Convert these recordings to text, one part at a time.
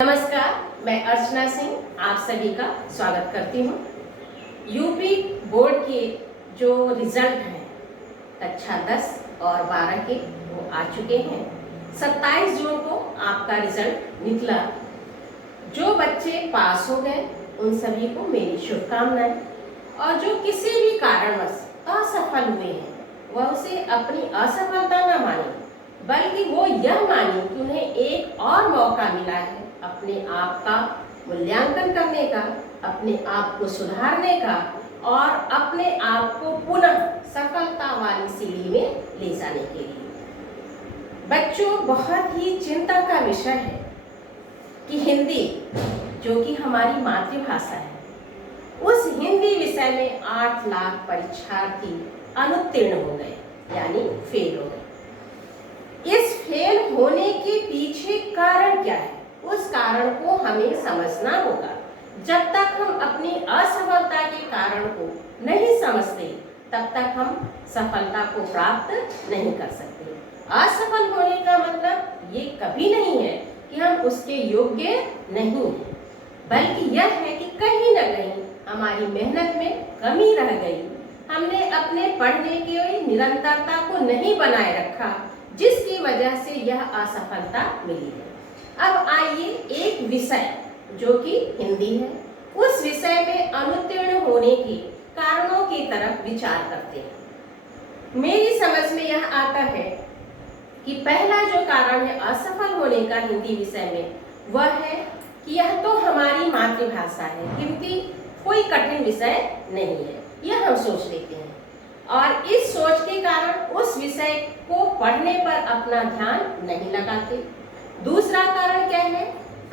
नमस्कार, मैं अर्चना सिंह आप सभी का स्वागत करती हूँ। यूपी बोर्ड के जो रिजल्ट हैं कक्षा 10 और 12 के वो आ चुके हैं। 27 जून को आपका रिजल्ट निकला। जो बच्चे पास हो गए उन सभी को मेरी शुभकामनाएं, और जो किसी भी कारणवश असफल हुए हैं वह उसे अपनी असफलता न माने, बल्कि वो यह माने कि उन्हें एक और मौका मिला है अपने आप का मूल्यांकन करने का, अपने आप को सुधारने का और अपने आप को पुनः सफलता वाली सीढ़ी में ले जाने के लिए। बच्चों, बहुत ही चिंता का विषय है कि हिंदी जो कि हमारी मातृभाषा है, उस हिंदी विषय में 8 लाख परीक्षार्थी अनुत्तीर्ण हो गए, यानी फेल हो गए। इस फेल होने के पीछे कारण क्या है, उस कारण को हमें समझना होगा। जब तक हम अपनी असफलता के कारण को नहीं समझते तब तक हम सफलता को प्राप्त नहीं कर सकते। असफल होने का मतलब ये कभी नहीं है कि हम उसके योग्य नहीं हैं, बल्कि यह है कि कहीं न कहीं हमारी मेहनत में कमी रह गई, हमने अपने पढ़ने की निरंतरता को नहीं बनाए रखा, जिसकी वजह से यह असफलता मिली है। अब आइए एक विषय जो कि हिंदी है, उस विषय में अनुत्तीर्ण होने के कारणों की तरफ विचार करते हैं। मेरी समझ में यह आता है कि पहला जो कारण है असफल होने का हिंदी विषय में, वह है कि यह तो हमारी मातृभाषा है, हिंदी कोई कठिन विषय नहीं है, यह हम सोच लेते हैं और इस सोच के कारण उस विषय को पढ़ने पर अपना ध्यान नहीं लगाते। दूसरा कारण क्या है,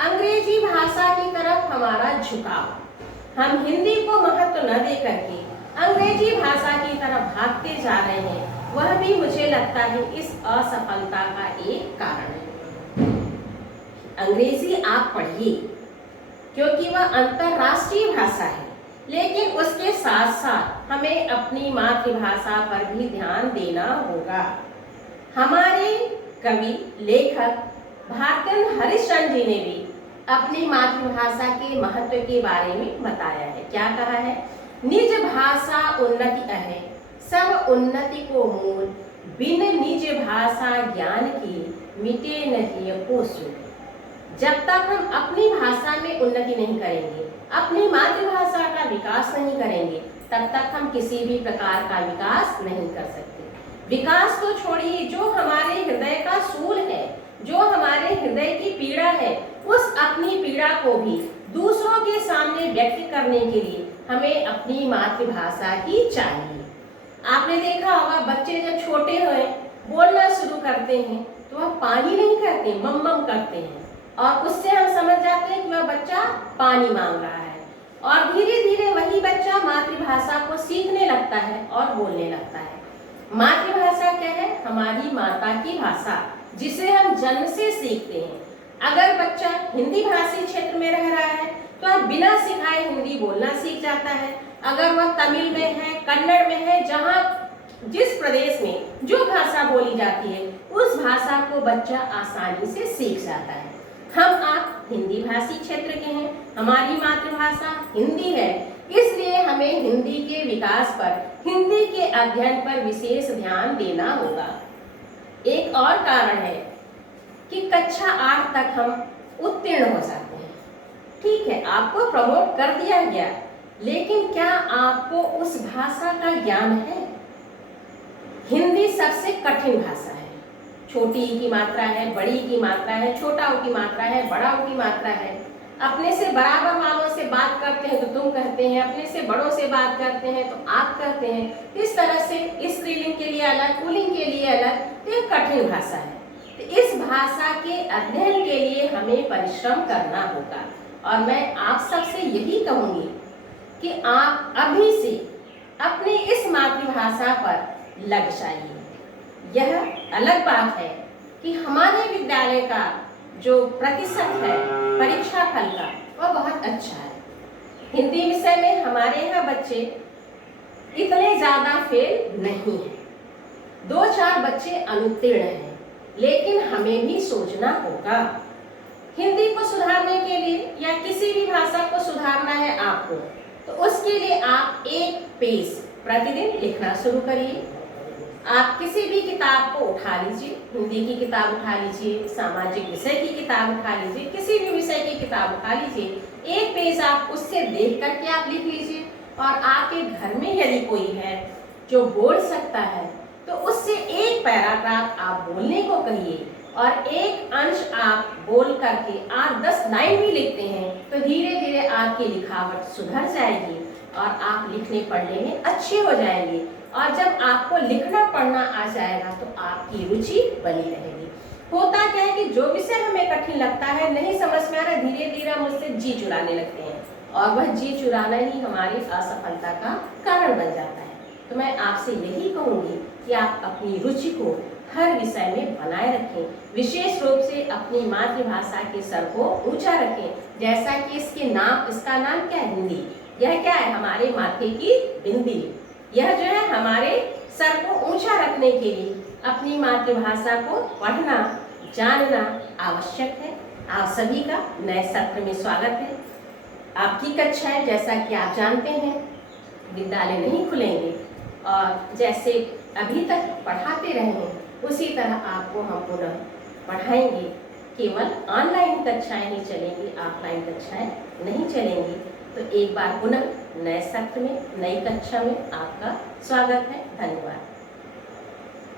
अंग्रेजी भाषा की तरफ हमारा झुकाव। हम हिंदी को महत्व न दे करके अंग्रेजी भाषा की तरफ भागते जा रहे हैं, वह भी मुझे लगता है इस असफलता का एक कारण है। अंग्रेजी आप पढ़िए क्योंकि वह अंतरराष्ट्रीय भाषा है, लेकिन उसके साथ साथ हमें अपनी मातृभाषा पर भी ध्यान देना होगा। हमारे कवि लेखक भारतेंदु हरिश्चंद्र जी ने भी अपनी मातृभाषा के महत्व के बारे में बताया है। क्या कहा है? निज भाषा उन्नति अहे, सब उन्नति को मूल, बिन निज भाषा ज्ञान की मिटे नहीं को सूल। जब तक हम अपनी भाषा में उन्नति नहीं करेंगे, अपनी मातृभाषा का विकास नहीं करेंगे, तब तक हम किसी भी प्रकार का विकास नहीं कर सकते। विकास तो छोड़िए, जो हमारे हृदय का सूल है, जो हमारे हृदय की पीड़ा है, उस अपनी पीड़ा को भी दूसरों के सामने व्यक्त करने के लिए हमें अपनी मातृभाषा ही चाहिए। आपने देखा होगा, बच्चे जब छोटे हुए बोलना शुरू करते हैं तो वह पानी नहीं कहते, मम करते हैं, और उससे हम समझ जाते हैं कि वह बच्चा पानी मांग रहा है, और धीरे धीरे वही बच्चा मातृभाषा को सीखने लगता है और बोलने लगता है। मातृभाषा क्या है? हमारी माता की भाषा, जिसे हम जन्म से सीखते हैं। अगर बच्चा हिंदी भाषी क्षेत्र में रह रहा है तो वह बिना सिखाए हिंदी बोलना सीख जाता है। अगर वह तमिल में है, कन्नड़ में है, जहाँ जिस प्रदेश में जो भाषा बोली जाती है, उस भाषा को बच्चा आसानी से सीख जाता है। हम आप हिंदी भाषी क्षेत्र के हैं, हमारी मातृभाषा हिंदी है, इसलिए हमें हिंदी के विकास पर, हिंदी के अध्ययन पर विशेष ध्यान देना होगा। एक और कारण है कि कक्षा 8 तक हम उत्तीर्ण हो जाते हैं। ठीक है, आपको प्रमोट कर दिया गया, लेकिन क्या आपको उस भाषा का ज्ञान है? हिंदी सबसे कठिन भाषा है। छोटी की मात्रा है, बड़ी की मात्रा है, छोटाओं की मात्रा है, बड़ाओं की मात्रा है। अपने से बराबर वालों से बात करते हैं तो तुम कहते हैं, अपने से बड़ों से बात करते हैं तो आप कहते हैं। इस तरह से स्त्रीलिंग के लिए अलग, पुल्लिंग के लिए अलग, एक कठिन भाषा है। तो इस भाषा के अध्ययन के लिए हमें परिश्रम करना होगा, और मैं आप सबसे यही कहूँगी कि आप अभी से अपनी इस मातृभाषा पर लग जाइए। यह अलग बात है कि हमारे विद्यालय का जो प्रतिशत है परीक्षा फल का, वह बहुत अच्छा है। हिंदी विषय में हमारे यहाँ बच्चे इतने ज़्यादा फेल नहीं हैं, 2-4 बच्चे अनुत्तीर्ण हैं, लेकिन हमें भी सोचना होगा हिंदी को सुधारने के लिए या किसी भी भाषा को सुधारना है आपको, तो उसके लिए आप एक पेज प्रतिदिन लिखना शुरू करिए। आप किसी भी किताब को उठा लीजिए, हिंदी की किताब उठा लीजिए, सामाजिक विषय की किताब उठा लीजिए, किसी भी विषय की किताब उठा लीजिए, एक पेज आप उससे देख करके आप लिख लीजिए। और आपके घर में यदि कोई है जो बोल सकता है तो उससे एक पैराग्राफ आप बोलने को कहिए, और एक अंश आप बोल करके 8-10 लाइन भी लिखते हैं तो धीरे धीरे आपकी लिखावट सुधर जाएगी और आप लिखने पढ़ने में अच्छे हो जाएंगे। और जब आपको लिखना पढ़ना आ जाएगा तो आपकी रुचि बनी रहेगी। होता क्या है कि जो विषय हमें कठिन लगता है, नहीं समझ में आ रहा, धीरे धीरे हम उससे जी चुराने लगते हैं और वह जी चुराना ही हमारी असफलता का कारण बन जाता है। तो मैं आपसे यही कहूँगी कि आप अपनी रुचि को हर विषय में बनाए रखें, विशेष रूप से अपनी मातृभाषा के स्तर को ऊंचा रखें। जैसा कि इसका नाम क्या है, हिंदी। यह क्या है, हमारे माथे की बिंदी। यह जो है हमारे सर को ऊंचा रखने के लिए अपनी मातृभाषा को पढ़ना जानना आवश्यक है। आप सभी का नए सत्र में स्वागत है। आपकी कक्षाएं जैसा कि आप जानते हैं विद्यालय नहीं खुलेंगे, और जैसे अभी तक पढ़ाते रहे हैं उसी तरह आपको हम पुनः पढ़ाएंगे। केवल ऑनलाइन कक्षाएं ही चलेंगी, ऑफलाइन कक्षाएं नहीं चलेंगी। तो एक बार पुनः नए सत्र में नई कक्षा में आपका स्वागत है। धन्यवाद।